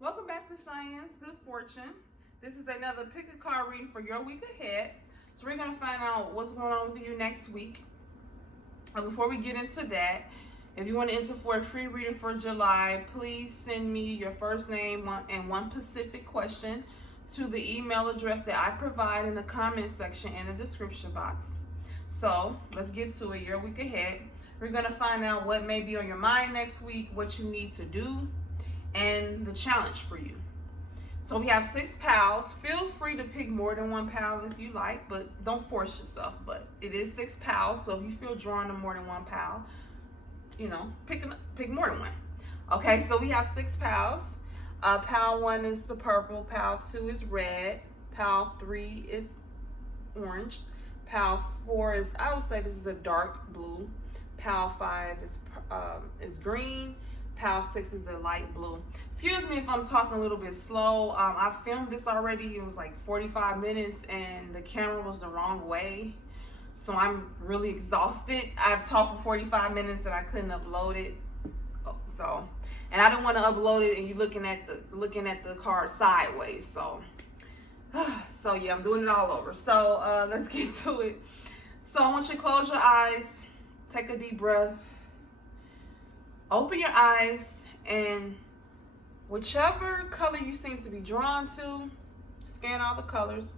Welcome back to Cheyenne's Good Fortune. This is another pick a card reading for your week ahead. So we're going to find out what's going on with you next week. And before we get into that, if you want to enter for a free reading for July, please send me your first name and one specific question to the email address that I provide in the comment section and the description box. So let's get to it. Your week ahead. We're going to find out what may be on your mind next week, what you need to do, and the challenge for you. So we have 6 pals. Feel free to pick more than 1 pal if you like, but don't force yourself. But it is 6 pals, so if you feel drawn to more than 1 pal, pick more than 1. Okay, so we have 6 pals. Pal 1 is the purple, pal 2 is red, pal 3 is orange, pal 4 is, I would say this is a dark blue, pal 5 is green, pal 6 is a light blue. Excuse me if I'm talking a little bit slow. I filmed this already. It was like 45 minutes and the camera was the wrong way. So I'm really exhausted. I've talked for 45 minutes and I couldn't upload it. And I didn't want to upload it and you looking at the card sideways. So yeah, I'm doing it all over. So let's get to it. So I want you to close your eyes, take a deep breath. Open your eyes, and whichever color you seem to be drawn to, scan all the colors.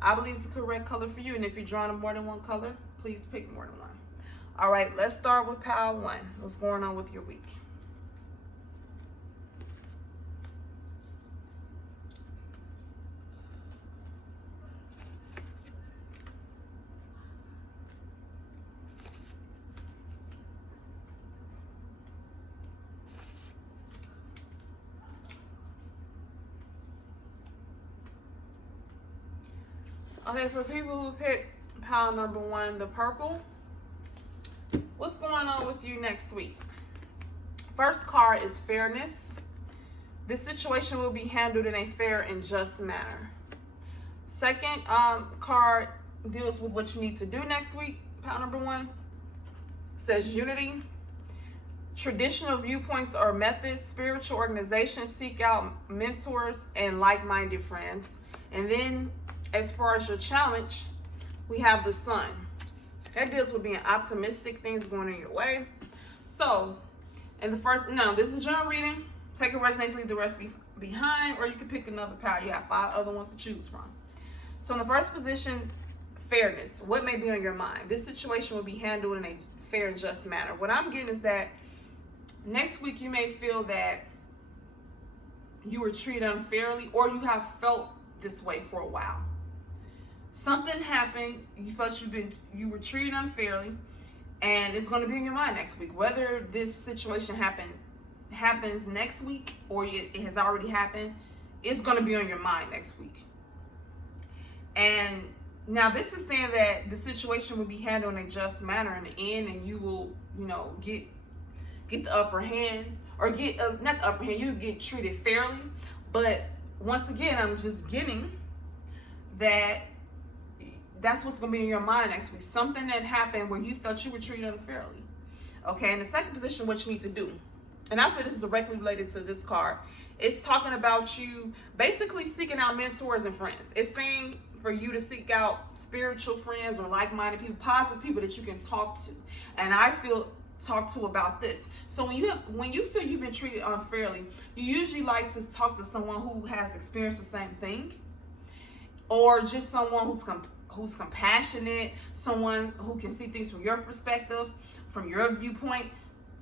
I believe it's the correct color for you, and if you're drawn to more than 1 color, please pick more than 1. All right, let's start with pile 1. What's going on with your week? Okay, for people who picked pile number 1, the purple, what's going on with you next week? First card is fairness. This situation will be handled in a fair and just manner. Second card deals with what you need to do next week. Pile number 1 says unity. Traditional viewpoints or methods, spiritual organizations seek out mentors and like-minded friends. And then as far as your challenge, we have the sun. That deals with being optimistic, things going in your way. So, this is a general reading. Take a resonates, leave the rest behind, or you can pick another pile. You have 5 other ones to choose from. So in the first position, fairness. What may be on your mind? This situation will be handled in a fair and just manner. What I'm getting is that next week you may feel that you were treated unfairly, or you have felt this way for a while. Something happened, you felt you were treated unfairly, and it's going to be in your mind next week. Whether this situation happens next week or it has already happened, it's going to be on your mind next week. And now this is saying that the situation will be handled in a just manner in the end, and you will, get the upper hand, or not the upper hand, you get treated fairly. But once again, I'm just getting that's what's going to be in your mind next week. Something that happened where you felt you were treated unfairly. Okay, in the second position, what you need to do. And I feel this is directly related to this card. It's talking about you basically seeking out mentors and friends. It's saying for you to seek out spiritual friends or like-minded people, positive people that you can talk to. And I feel talk to about this. So when you feel you've been treated unfairly, you usually like to talk to someone who has experienced the same thing, or just someone who's compassionate, someone who can see things from your perspective, from your viewpoint.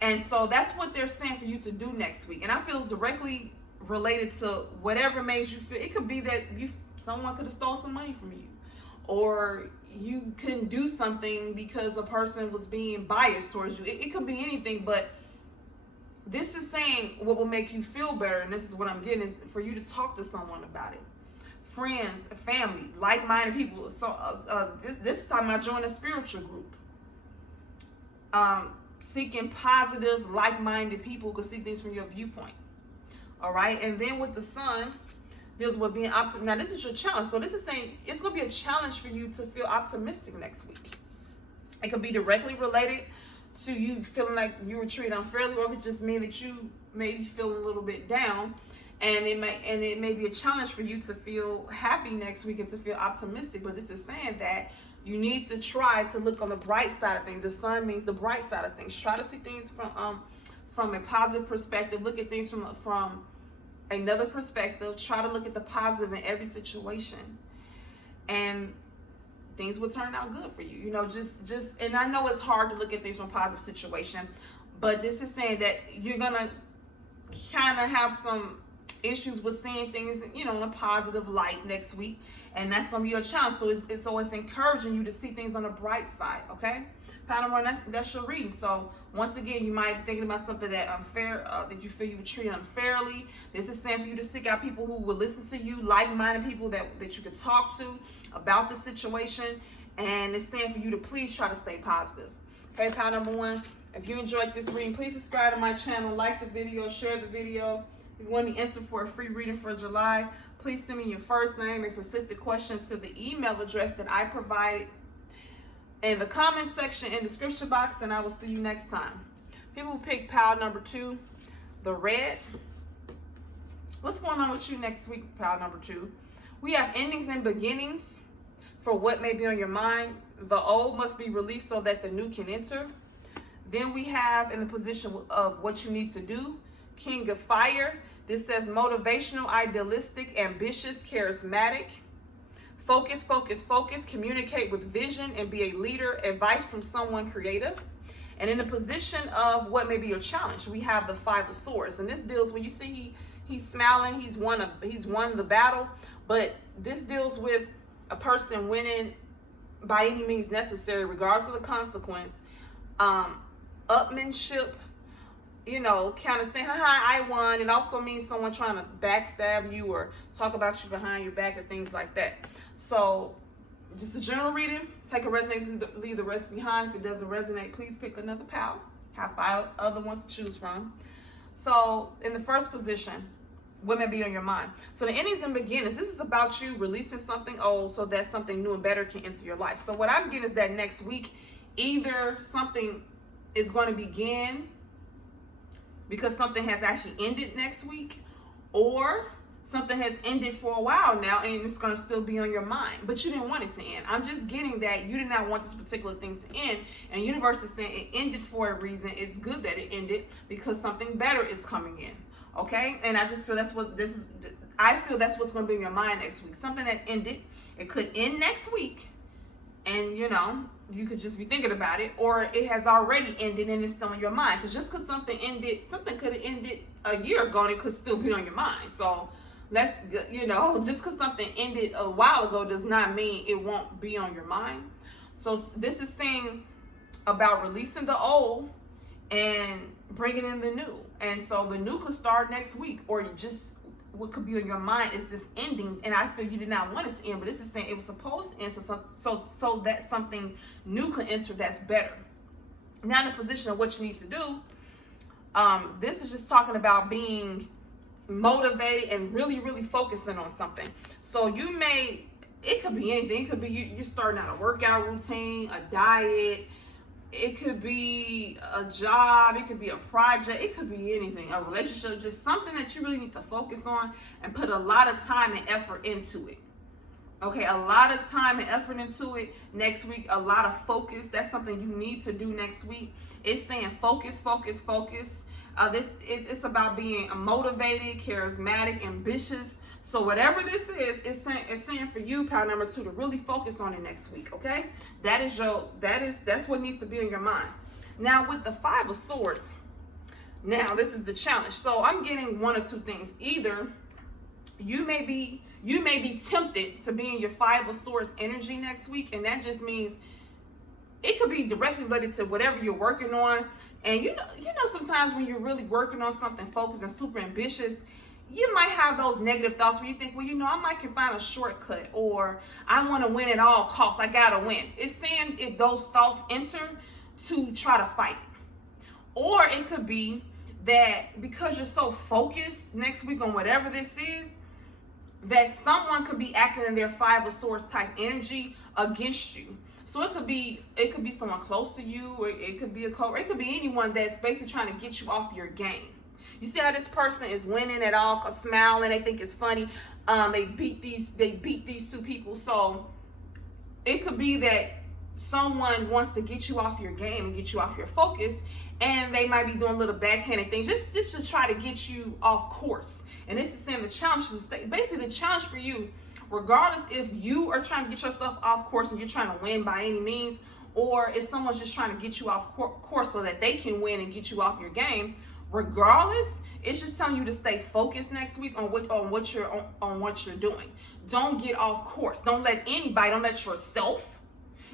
And so that's what they're saying for you to do next week. And I feel it's directly related to whatever made you feel. It could be that someone could have stole some money from you, or you couldn't do something because a person was being biased towards you. It could be anything, but this is saying what will make you feel better. And this is what I'm getting, is for you to talk to someone about it. Friends, family, like-minded people. So this is talking about joining a spiritual group. Seeking positive, like-minded people who can see things from your viewpoint. All right, and then with the sun, deals with being optimistic. Now this is your challenge. So this is saying it's going to be a challenge for you to feel optimistic next week. It could be directly related to you feeling like you were treated unfairly, or it could just mean that you may be feeling a little bit down. And it may be a challenge for you to feel happy next week and to feel optimistic. But this is saying that you need to try to look on the bright side of things. The sun means the bright side of things. Try to see things from a positive perspective. Look at things from another perspective. Try to look at the positive in every situation, and things will turn out good for you. You know, just and I know it's hard to look at things from a positive situation, but this is saying that you're gonna kind of have some issues with seeing things, you know, in a positive light next week, and that's gonna be your challenge. So it's always encouraging you to see things on the bright side. Okay, pattern one, that's your reading. So once again, you might be thinking about something that unfair, that you feel you were treated unfairly. This is saying for you to seek out people who will listen to you, like-minded people that you could talk to about the situation, and it's saying for you to please try to stay positive. Okay, pattern number one. If you enjoyed this reading, please subscribe to my channel, like the video, share the video. If you want to enter for a free reading for July, please send me your first name and specific question to the email address that I provided in the comment section in the description box, and I will see you next time. People who pick pile number 2, the red. What's going on with you next week, pile number 2? We have endings and beginnings for what may be on your mind. The old must be released so that the new can enter. Then we have in the position of what you need to do, King of Fire. This says motivational, idealistic, ambitious, charismatic. Focus, focus, focus. Communicate with vision and be a leader. Advice from someone creative. And in the position of what may be your challenge, we have the Five of Swords. And this deals, when you see he's smiling, he's won the battle. But this deals with a person winning by any means necessary, regardless of the consequence. Upmanship, you know, kind of saying, haha, I won. It also means someone trying to backstab you or talk about you behind your back or things like that. So just a general reading. Take a resonance, leave the rest behind. If it doesn't resonate, please pick another pile. Have 5 other ones to choose from. So in the first position, what may be on your mind? So the endings and beginnings, this is about you releasing something old so that something new and better can enter your life. So what I'm getting is that next week, either something is going to begin because something has actually ended next week, or something has ended for a while now and it's going to still be on your mind, but you didn't want it to end. I'm just getting that you did not want this particular thing to end, and universe is saying it ended for a reason. It's good that it ended because something better is coming in. Okay, and I just feel that's what this is. I feel that's what's going to be in your mind next week. Something that ended, it could end next week, and you know, you could just be thinking about it, or it has already ended and it's still in your mind. Because just because something ended, something could have ended a year ago and it could still be on your mind. So let's, you know, just because something ended a while ago does not mean it won't be on your mind. So this is saying about releasing the old and bringing in the new. And so the new could start next week, or you just, what could be on your mind is this ending, and I feel you did not want it to end, but this is saying it was supposed to end so that something new could enter that's better. Now in the position of what you need to do, this is just talking about being motivated and really, really focusing on something. So you may, it could be anything. It could be you're starting out a workout routine, a diet. It could be a job, it could be a project, it could be anything, a relationship, just something that you really need to focus on and put a lot of time and effort into it. Okay, a lot of time and effort into it next week, a lot of focus. That's something you need to do next week. It's saying focus, focus, focus. It's about being motivated, charismatic, ambitious. So whatever this is, it's saying for you, pile number 2, to really focus on it next week, okay? That's what needs to be in your mind. Now with the 5 of Swords, now this is the challenge. So I'm getting one or two things. Either you may be tempted to be in your 5 of Swords energy next week, and that just means it could be directly related to whatever you're working on. And you know sometimes when you're really working on something focused and super ambitious, you might have those negative thoughts where you think, well, you know, I might can find a shortcut, or I want to win at all costs. I got to win. It's saying if those thoughts enter, to try to fight it. Or it could be that because you're so focused next week on whatever this is, that someone could be acting in their 5 of Swords type energy against you. So it could be someone close to you, or it could be a coworker, it could be anyone that's basically trying to get you off your game. You see how this person is winning at all, smiling, they think it's funny. They beat these two people. So it could be that someone wants to get you off your game and get you off your focus, and they might be doing little backhanded things. This should try to get you off course. And this is saying the challenge is basically the challenge for you, regardless if you are trying to get yourself off course and you're trying to win by any means, or if someone's just trying to get you off course so that they can win and get you off your game. Regardless, it's just telling you to stay focused next week on what you're doing. Don't get off course. Don't let yourself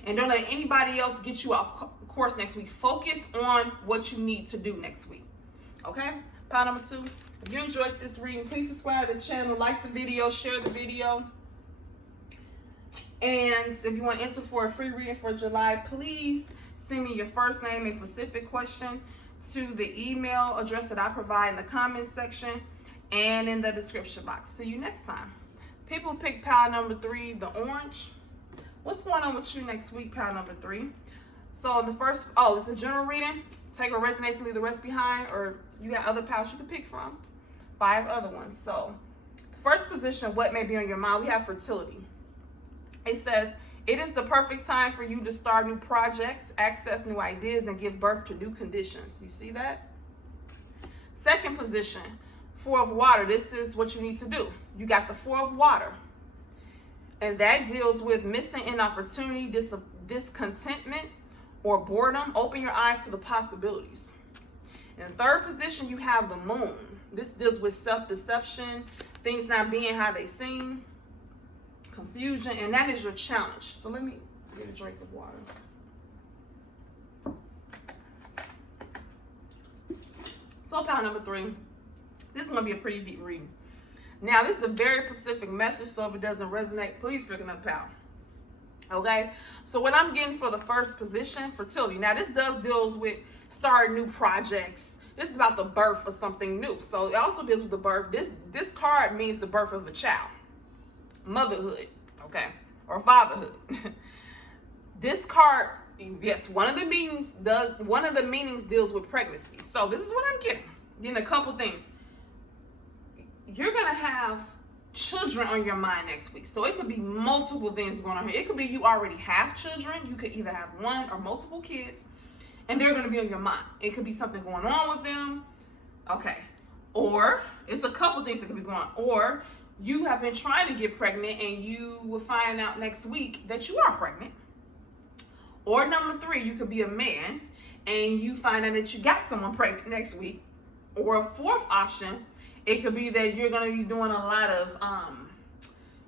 and don't let anybody else get you off course next week. Focus on what you need to do next week. Okay? Pile number 2. If you enjoyed this reading, please subscribe to the channel, like the video, share the video. And if you want to enter for a free reading for July, please send me your first name and specific question to the email address that I provide in the comments section and in the description box. See you next time. People pick pile number 3, the orange. What's going on with you next week, pile number 3? So the first, it's a general reading. Take what resonates and leave the rest behind, or you got other piles you can pick from. 5 other ones. So the first position, what may be on your mind, we have fertility. It says, it is the perfect time for you to start new projects, access new ideas, and give birth to new conditions. You see that? Second position, 4 of water. This is what you need to do. You got the 4 of water. And that deals with missing an opportunity, discontentment, or boredom. Open your eyes to the possibilities. In third position, you have the moon. This deals with self-deception, things not being how they seem, confusion, and that is your challenge. So let me get a drink of water. So pile number 3, this is going to be a pretty deep reading. Now, this is a very specific message, so if it doesn't resonate, please pick another pile. Okay, so what I'm getting for the first position, fertility. Now, this deals with starting new projects. This is about the birth of something new. So it also deals with the birth. This card means the birth of a child. Motherhood, okay, or fatherhood. This card, yes, one of the meanings deals with pregnancy. So this is what I'm getting. Then a couple things. You're gonna have children on your mind next week. So it could be multiple things going on here. It could be you already have children. You could either have one or multiple kids, and they're gonna be on your mind. It could be something going on with them. Okay, or it's a couple things that could be going on. Or you have been trying to get pregnant and you will find out next week that you are pregnant. Or number 3, you could be a man and you find out that you got someone pregnant next week. Or a fourth option, it could be that you're going to be doing a lot of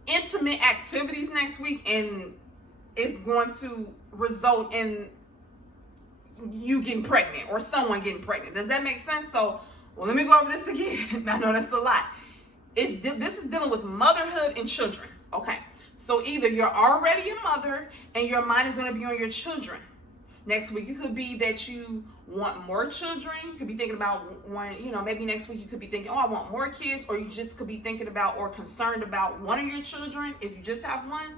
intimate activities next week, and it's going to result in you getting pregnant or someone getting pregnant. Does that make sense? So, let me go over this again. I know that's a lot. This is dealing with motherhood and children. Okay, so either you're already a mother and your mind is going to be on your children. Next week, it could be that you want more children. You could be thinking about one, maybe next week you could be thinking, I want more kids, or you just could be thinking about or concerned about one of your children if you just have one.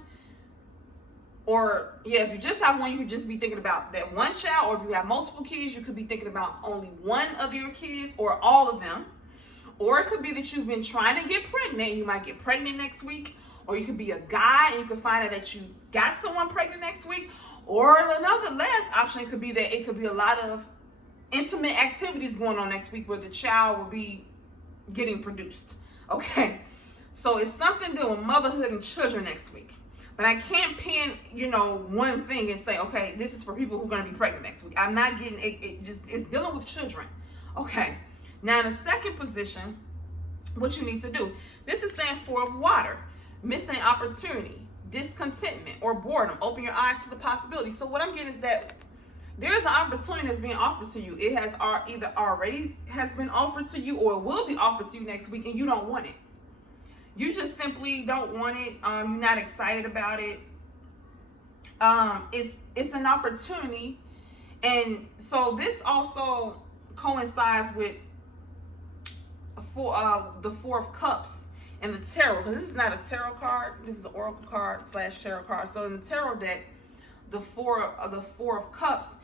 Or, if you just have one, you could just be thinking about that one child, or if you have multiple kids, you could be thinking about only one of your kids or all of them. Or it could be that you've been trying to get pregnant. You might get pregnant next week. Or you could be a guy and you could find out that you got someone pregnant next week. Or another last option could be that it could be a lot of intimate activities going on next week where the child will be getting produced. Okay, so it's something to do with motherhood and children next week. But I can't pin, one thing and say, okay, this is for people who are going to be pregnant next week. I'm not getting it. It's dealing with children. Okay. Now, in the second position, what you need to do, this is saying 4 of water, missing opportunity, discontentment, or boredom. Open your eyes to the possibilities. So what I'm getting is that there's an opportunity that's being offered to you. It has either already has been offered to you or it will be offered to you next week, and you don't want it. You just simply don't want it. You're not excited about it. It's an opportunity. And so this also coincides with the 4 of Cups and the tarot, because this is not a tarot card, this is an oracle card / tarot card. So in the tarot deck, the 4 of Cups,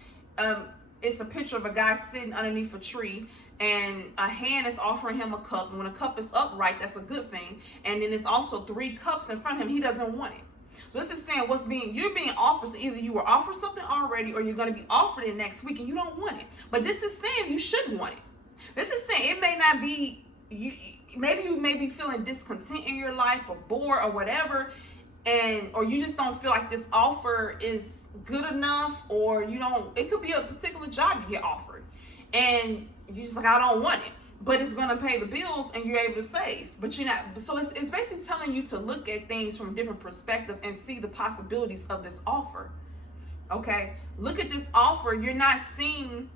it's a picture of a guy sitting underneath a tree, and a hand is offering him a cup. And when a cup is upright, that's a good thing. And then it's also 3 cups in front of him. He doesn't want it. So this is saying you're being offered. So either you were offered something already, or you're going to be offered it next week, and you don't want it. But this is saying you should want it. This is saying it may not be you. Maybe you may be feeling discontent in your life, or bored, or whatever, or you just don't feel like this offer is good enough, or you don't. It could be a particular job you get offered, and you're just like, I don't want it, but it's going to pay the bills and you're able to save, but you're not. So it's basically telling you to look at things from a different perspective and see the possibilities of this offer. Okay, look at this offer. You're not seeing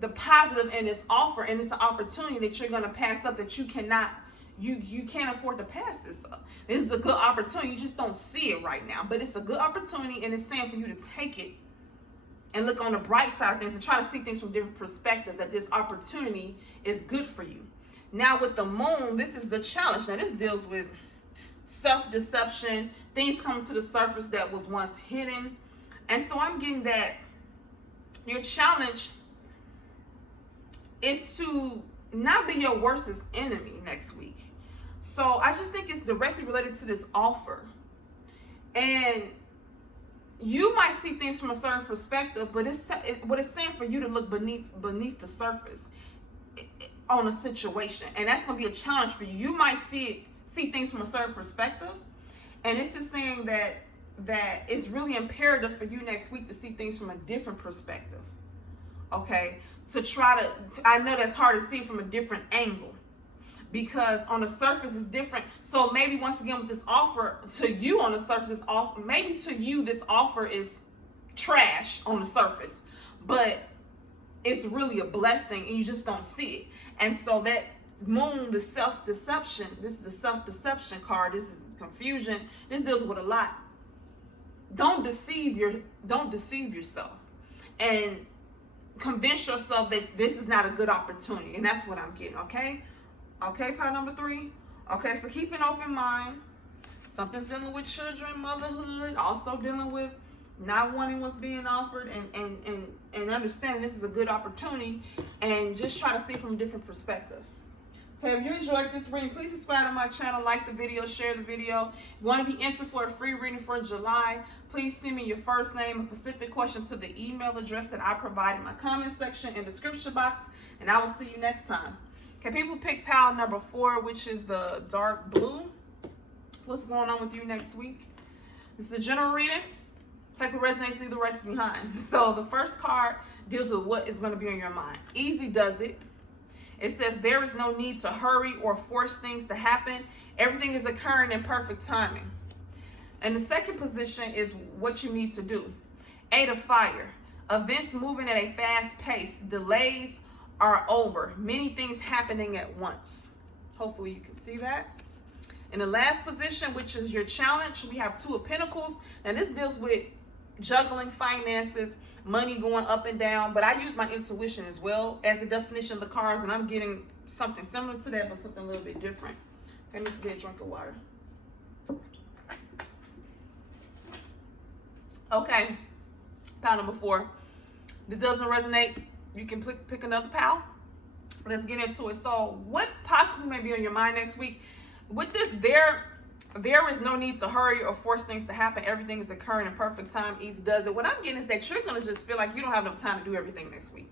the positive in this offer, and it's an opportunity that you're going to pass up, that you cannot, you can't afford to pass this up. This is a good opportunity. You just don't see it right now, but it's a good opportunity, and it's saying for you to take it and look on the bright side of things and try to see things from a different perspective, that this opportunity is good for you. Now with the moon, this is the challenge. Now this deals with self-deception, things coming to the surface that was once hidden. And so I'm getting that your challenge is to not be your worst enemy next week. So I just think it's directly related to this offer. And you might see things from a certain perspective, but what it's saying for you to look beneath the surface on a situation, and that's going to be a challenge for you. You might see things from a certain perspective, and this is saying that it's really imperative for you next week to see things from a different perspective. Okay, to try to. I know that's hard to see from a different angle, because on the surface is different. So maybe once again with this offer, to you on the surface, maybe to you this offer is trash on the surface, but it's really a blessing and you just don't see it. And so that moon, the self-deception, this is the self-deception card, this is confusion, this deals with a lot. Don't deceive yourself and convince yourself that this is not a good opportunity. And that's what I'm getting, okay? Okay, pile number 3. Okay, so keep an open mind. Something's dealing with children, motherhood, also dealing with not wanting what's being offered, and understanding this is a good opportunity, and just try to see from a different perspective. Okay, if you enjoyed this reading, please subscribe to my channel, like the video, share the video. If you want to be entered for a free reading for July, please send me your first name and specific question to the email address that I provide in my comment section and description box, and I will see you next time. Okay, people pick pile number 4, which is the dark blue. What's going on with you next week? This is a general reading. Take what resonates, leave the rest behind. So the first card deals with what is going to be on your mind. Easy does it. It says there is no need to hurry or force things to happen. Everything is occurring in perfect timing. And the second position is what you need to do. 8 of fire. Events moving at a fast pace. Delays are over. Many things happening at once. Hopefully you can see that. In the last position, which is your challenge, we have 2 of Pentacles. And this deals with juggling finances, money going up and down. But I use my intuition as well as a definition of the cards. And I'm getting something similar to that, but something a little bit different. Let me get a drink of water. Okay, pile number 4. If it doesn't resonate, you can pick another pile. Let's get into it. So what possibly may be on your mind next week? With this, there is no need to hurry or force things to happen. Everything is occurring in perfect time. Easy does it. What I'm getting is that you're going to just feel like you don't have enough time to do everything next week.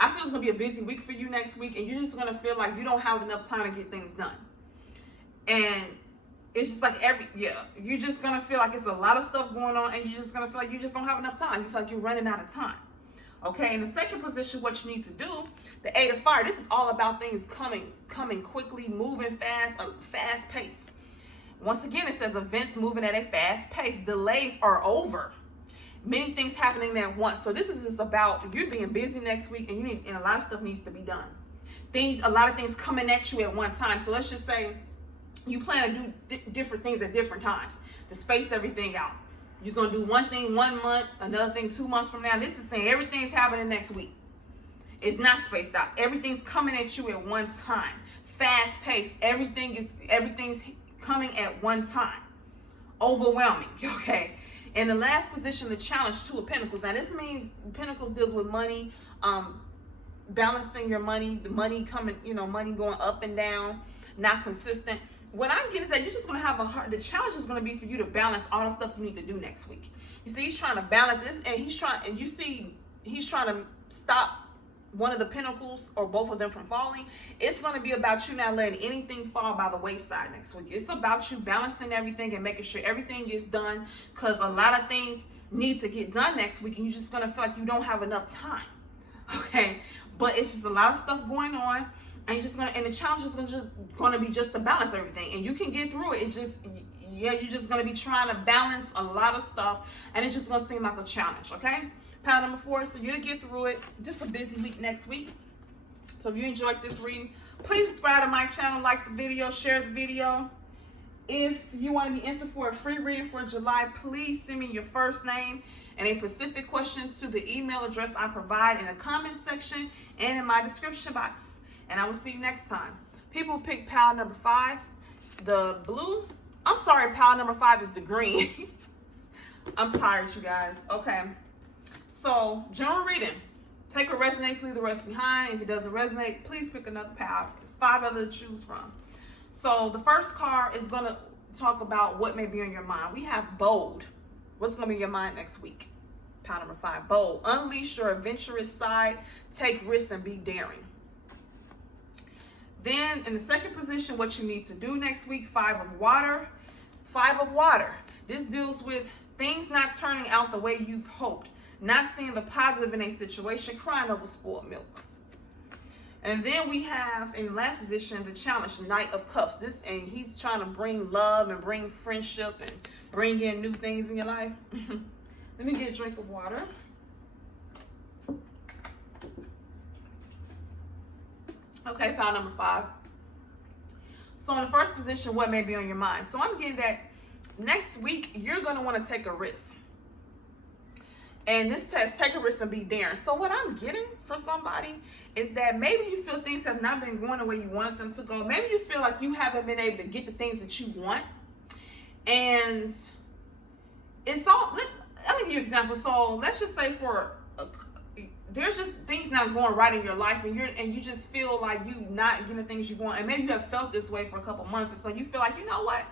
I feel it's going to be a busy week for you next week, and you're just going to feel like you don't have enough time to get things done. And it's just like you're just going to feel like it's a lot of stuff going on, and you're just going to feel like you just don't have enough time. You feel like you're running out of time. Okay, in the second position, what you need to do, the 8 of fire, this is all about things coming quickly, moving fast, a fast pace. Once again, it says events moving at a fast pace. Delays are over. Many things happening at once. So this is just about you being busy next week, and and a lot of stuff needs to be done. A lot of things coming at you at one time. So let's just say you plan to do different things at different times to space everything out. You're going to do one thing 1 month, another thing 2 months from now. This is saying everything's happening next week. It's not spaced out. Everything's coming at you at one time. Fast paced. Everything's coming at one time. Overwhelming. Okay. In the last position, the challenge, 2 of Pentacles. Now this means Pentacles deals with money, balancing your money, the money coming, money going up and down, not consistent. What I'm getting is that you're just going to have the challenge is going to be for you to balance all the stuff you need to do next week. You see, he's trying to balance this, and he's trying to stop one of the pinnacles or both of them from falling. It's going to be about you not letting anything fall by the wayside next week. It's about you balancing everything and making sure everything gets done, because a lot of things need to get done next week, and you're just going to feel like you don't have enough time. Okay, but it's just a lot of stuff going on, and the challenge is going to be just to balance everything, and you can get through it. It's just, you're just going to be trying to balance a lot of stuff, and it's just going to seem like a challenge. Okay, pile number 4. So you'll get through it. Just a busy week next week. So if you enjoyed this reading, please subscribe to my channel, like the video, share the video. If you want to be entered for a free reading for July, please send me your first name and a specific question to the email address I provide in the comment section and in my description box. And I will see you next time. People pick pile number 5, the blue. I'm sorry, pile number 5 is the green. I'm tired, you guys. Okay. So, general reading. Take what resonates, leave the rest behind. If it doesn't resonate, please pick another pile. There's 5 other to choose from. So, the first card is going to talk about what may be on your mind. We have bold. What's going to be in your mind next week? Pile number 5, bold. Unleash your adventurous side. Take risks and be daring. Then, in the second position, what you need to do next week, 5 of water. 5 of water. This deals with things not turning out the way you've hoped. Not seeing the positive in a situation, crying over spoiled milk. And then we have, in the last position, the challenge, Knight of Cups. And he's trying to bring love and bring friendship and bring in new things in your life. Let me get a drink of water. Okay, pile number 5. So in the first position, what may be on your mind? So I'm getting that next week, you're going to want to take a risk. And this test, take a risk and be daring. So what I'm getting for somebody is that maybe you feel things have not been going the way you wanted them to go. Maybe you feel like you haven't been able to get the things that you want. And it's all, let me give you an example. So let's just say there's just things not going right in your life, and you just feel like you not getting the things you want. And maybe you have felt this way for a couple months, and so you feel like, you know what?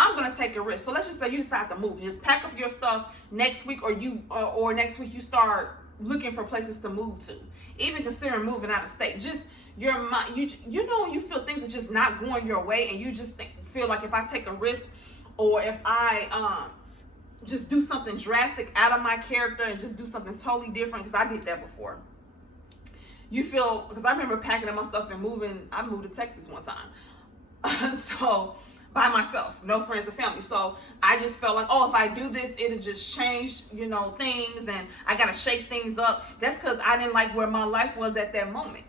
I'm going to take a risk. So let's just say you decide to move. Just pack up your stuff next week, or next week you start looking for places to move to. Even considering moving out of state. Just your mind, you know, you feel things are just not going your way, and you just feel like if I take a risk, or if I just do something drastic out of my character and just do something totally different, because I did that before. You feel, because I remember packing up my stuff and moving. I moved to Texas one time. So by myself, no friends or family. So I just felt like, oh, if I do this, it'll just change, things, and I got to shake things up. That's because I didn't like where my life was at that moment.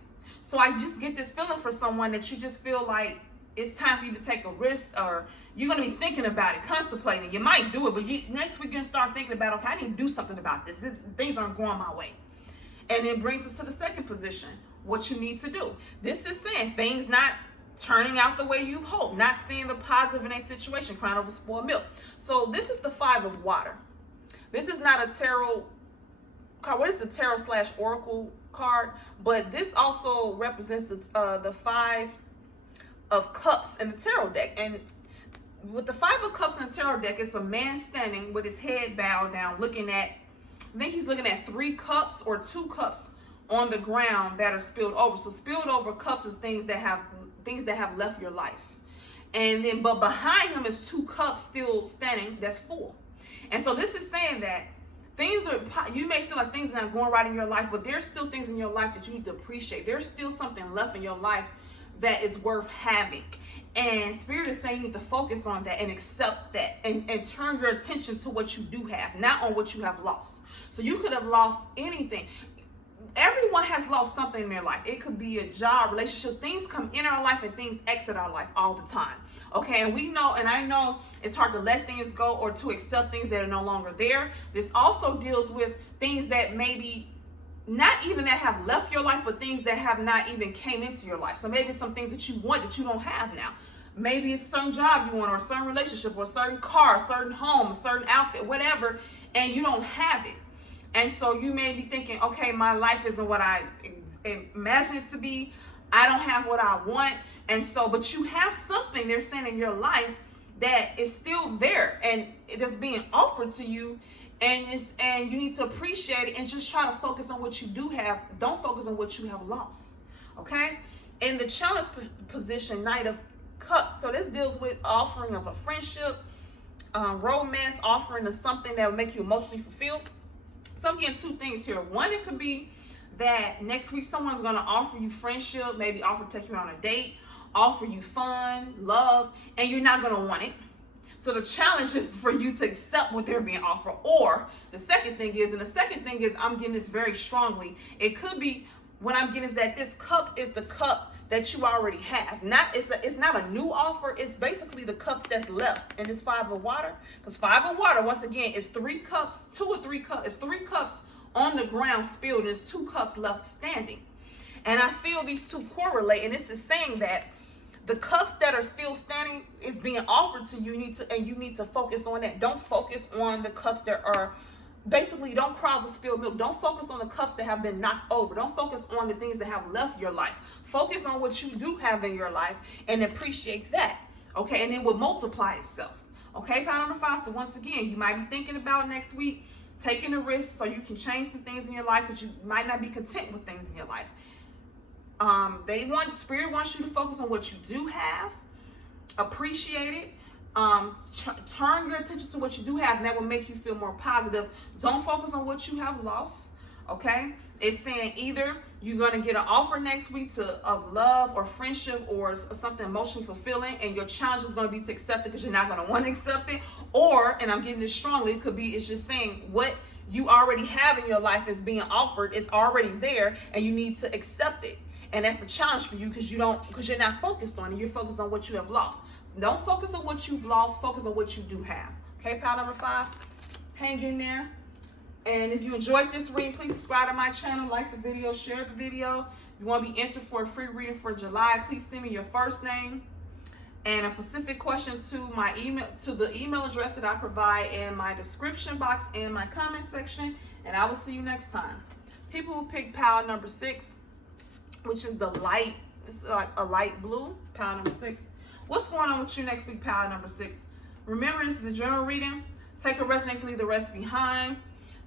So I just get this feeling for someone that you just feel like it's time for you to take a risk, or you're going to be thinking about it, contemplating. You might do it, but next week you're going to start thinking about, okay, I need to do something about this. Things aren't going my way. And it brings us to the second position, what you need to do. This is saying things not turning out the way you've hoped, not seeing the positive in a situation, crying over spoiled milk. So this is the 5 of water. This is not a tarot card. What is the tarot / oracle card? But this also represents the 5 of cups in the tarot deck. And with the 5 of cups in the tarot deck, it's a man standing with his head bowed down, looking at, I think he's looking at 3 cups or 2 cups on the ground that are spilled over. So spilled over cups is things that have left your life. And then, but behind him is 2 cups still standing that's full. And so this is saying that you may feel like things are not going right in your life, but there's still things in your life that you need to appreciate. There's still something left in your life that is worth having. And Spirit is saying you need to focus on that and accept that, and turn your attention to what you do have, not on what you have lost. So you could have lost anything. Everyone has lost something in their life. It could be a job, relationships. Things come in our life and things exit our life all the time. Okay, and we know, and I know it's hard to let things go or to accept things that are no longer there. This also deals with things that maybe not even that have left your life, but things that have not even came into your life. So maybe some things that you want that you don't have now. Maybe it's a certain job you want, or a certain relationship, or a certain car, a certain home, a certain outfit, whatever, and you don't have it. And so you may be thinking, okay, my life isn't what I imagine it to be. I don't have what I want. And so, but you have something, they're saying, in your life that is still there and it is being offered to you, and you need to appreciate it and just try to focus on what you do have. Don't focus on what you have lost. Okay? In the challenge position, Knight of Cups. So this deals with offering of a friendship, romance, offering of something that will make you emotionally fulfilled. So I'm getting two things here. One, it could be that next week someone's going to offer you friendship, maybe offer to take you on a date, offer you fun, love, and you're not going to want it. So the challenge is for you to accept what they're being offered. Or the second thing is, I'm getting this very strongly. It could be, what I'm getting is that this cup is the cup that you already have. It's not a new offer. It's basically the cups that's left in this Five of Water. Because Five of Water, once again, is 3 cups, 2 or 3 cups. It's 3 cups on the ground spilled. There's 2 cups left standing. And I feel these two correlate. And this is saying that the cups that are still standing is being offered to you. You need to focus on that. Don't focus on the cups that are, basically, don't cry over spilled milk. Don't focus on the cups that have been knocked over. Don't focus on the things that have left your life. Focus on what you do have in your life and appreciate that. Okay, and it will multiply itself. Okay, pile number 5. So once again, you might be thinking about next week taking a risk so you can change some things in your life, but you might not be content with things in your life. Spirit wants you to focus on what you do have, appreciate it, turn your attention to what you do have, and that will make you feel more positive. Don't focus on what you have lost. Okay, it's saying either you're going to get an offer next week of love or friendship or something emotionally fulfilling, and your challenge is going to be to accept it because you're not going to want to accept it. Or, and I'm getting this strongly, it could be, it's just saying what you already have in your life is being offered. It's already there, and you need to accept it. And that's a challenge for you because you're not focused on it. You're focused on what you have lost. Don't focus on what you've lost. Focus on what you do have. Okay, pile number 5. Hang in there. And if you enjoyed this reading, please subscribe to my channel, like the video, share the video. If you want to be entered for a free reading for July, please send me your first name and a specific question to my email, to the email address that I provide in my description box and my comment section. And I will see you next time. People who pick pile number 6, which is the light, it's like a light blue, pile number 6. What's going on with you next week, pile number 6? Remember, this is a general reading. Take what resonates, leave the rest behind.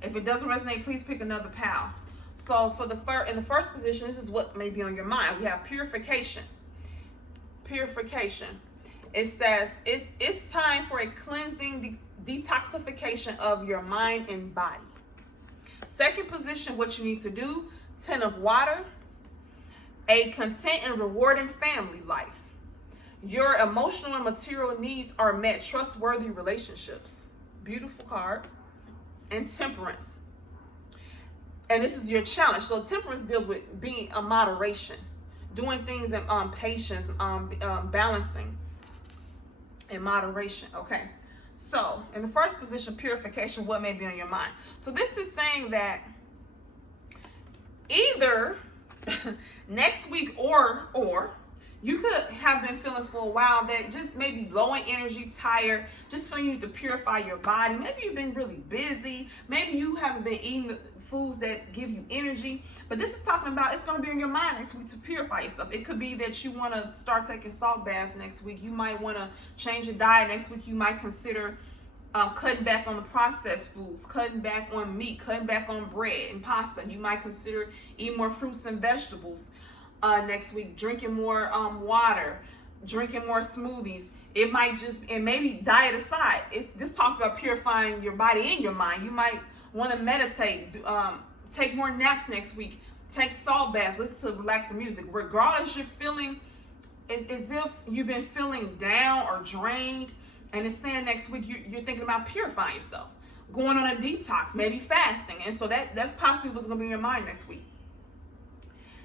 If it doesn't resonate, please pick another pile. So for in the first position, this is what may be on your mind. We have purification. Purification. It says it's time for a cleansing, detoxification of your mind and body. Second position, what you need to do, 10 of Water. A content and rewarding family life. Your emotional and material needs are met. Trustworthy relationships. Beautiful card. And Temperance. And this is your challenge. So Temperance deals with being a moderation. Doing things in patience, balancing in moderation. Okay. So in the first position, purification, what may be on your mind? So this is saying that either next week or you could have been feeling for a while that just maybe low in energy, tired, just feeling you need to purify your body. Maybe you've been really busy. Maybe you haven't been eating the foods that give you energy. But this is talking about it's going to be in your mind next week to purify yourself. It could be that you want to start taking salt baths next week. You might want to change your diet next week. You might consider cutting back on the processed foods, cutting back on meat, cutting back on bread and pasta. You might consider eating more fruits and vegetables next week, drinking more water, drinking more smoothies. It might just, and maybe diet aside, this talks about purifying your body and your mind. You might want to meditate, take more naps next week, take salt baths, listen to relaxing music. Regardless, you're feeling as if you've been feeling down or drained. And it's saying next week you're thinking about purifying yourself, going on a detox, maybe fasting. And so that's possibly what's going to be in your mind next week.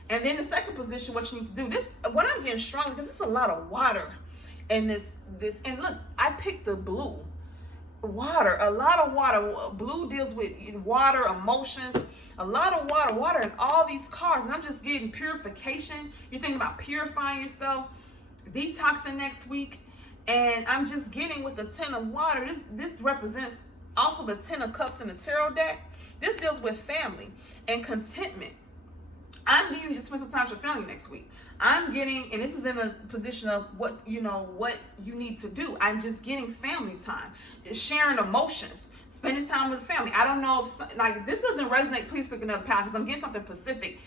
And then the second position, what you need to do, what I'm getting strong, because it's a lot of water in this. And look, I picked the blue. Water, a lot of water. Blue deals with water, emotions, a lot of water in all these cards. And I'm just getting purification. You're thinking about purifying yourself, detoxing next week. And I'm just getting with the 10 of Water. This represents also the 10 of Cups in the tarot deck. This deals with family and contentment. I'm getting you to spend some time with your family next week. I'm getting, and this is in a position of what you need to do. I'm just getting family time, sharing emotions, spending time with family. I don't know if this doesn't resonate. Please pick another pile because I'm getting something specific.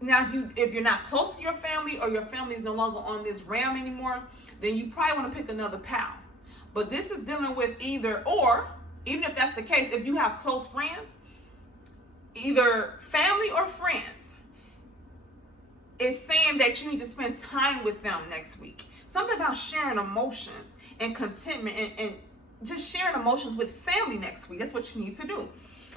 Now, if you're not close to your family or your family is no longer on this realm anymore, then you probably want to pick another pal. But this is dealing with either or. Even if that's the case, if you have close friends, either family or friends, it's saying that you need to spend time with them next week. Something about sharing emotions and contentment and just sharing emotions with family next week. That's what you need to do.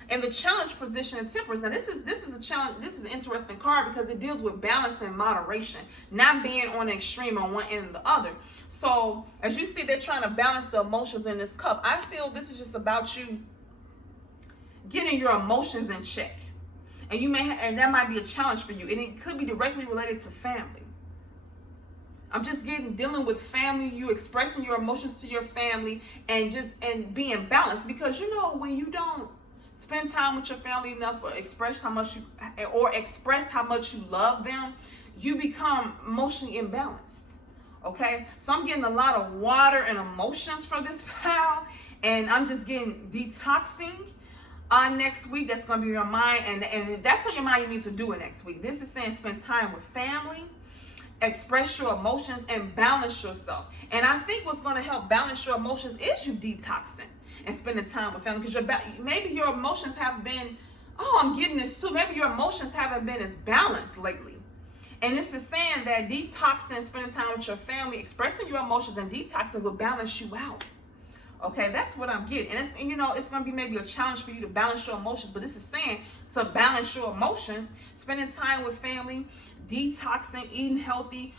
And the challenge position in Temperance. Now this is a challenge. This is an interesting card because it deals with balance and moderation, not being on an extreme on one end or the other. So as you see, they're trying to balance the emotions in this cup. I feel this is just about you getting your emotions in check. And and that might be a challenge for you. And it could be directly related to family. I'm just dealing with family, you expressing your emotions to your family and being balanced. Because when you don't spend time with your family enough or express how much you love them, you become emotionally imbalanced. Okay? So I'm getting a lot of water and emotions for this pal, and I'm just getting detoxing next week. That's going to be your mind, and if that's on your mind, you need to do it next week. This is saying spend time with family, express your emotions, and balance yourself. And I think what's going to help balance your emotions is you detoxing and spending time with family, because maybe your emotions have been, I'm getting this too, maybe your emotions haven't been as balanced lately. And this is saying that detoxing, spending time with your family, expressing your emotions and detoxing will balance you out. Okay, that's what I'm getting. And it's going to be maybe a challenge for you to balance your emotions, but this is saying to balance your emotions, spending time with family, detoxing, eating healthy,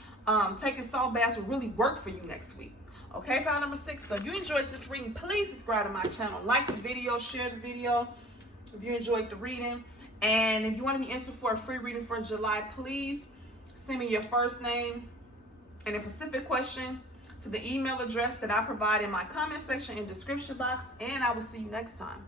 taking salt baths will really work for you next week. Okay, pile number 6. So if you enjoyed this reading, please subscribe to my channel. Like the video, share the video if you enjoyed the reading. And if you want to be entered for a free reading for July, please send me your first name and a specific question to the email address that I provide in my comment section and description box. And I will see you next time.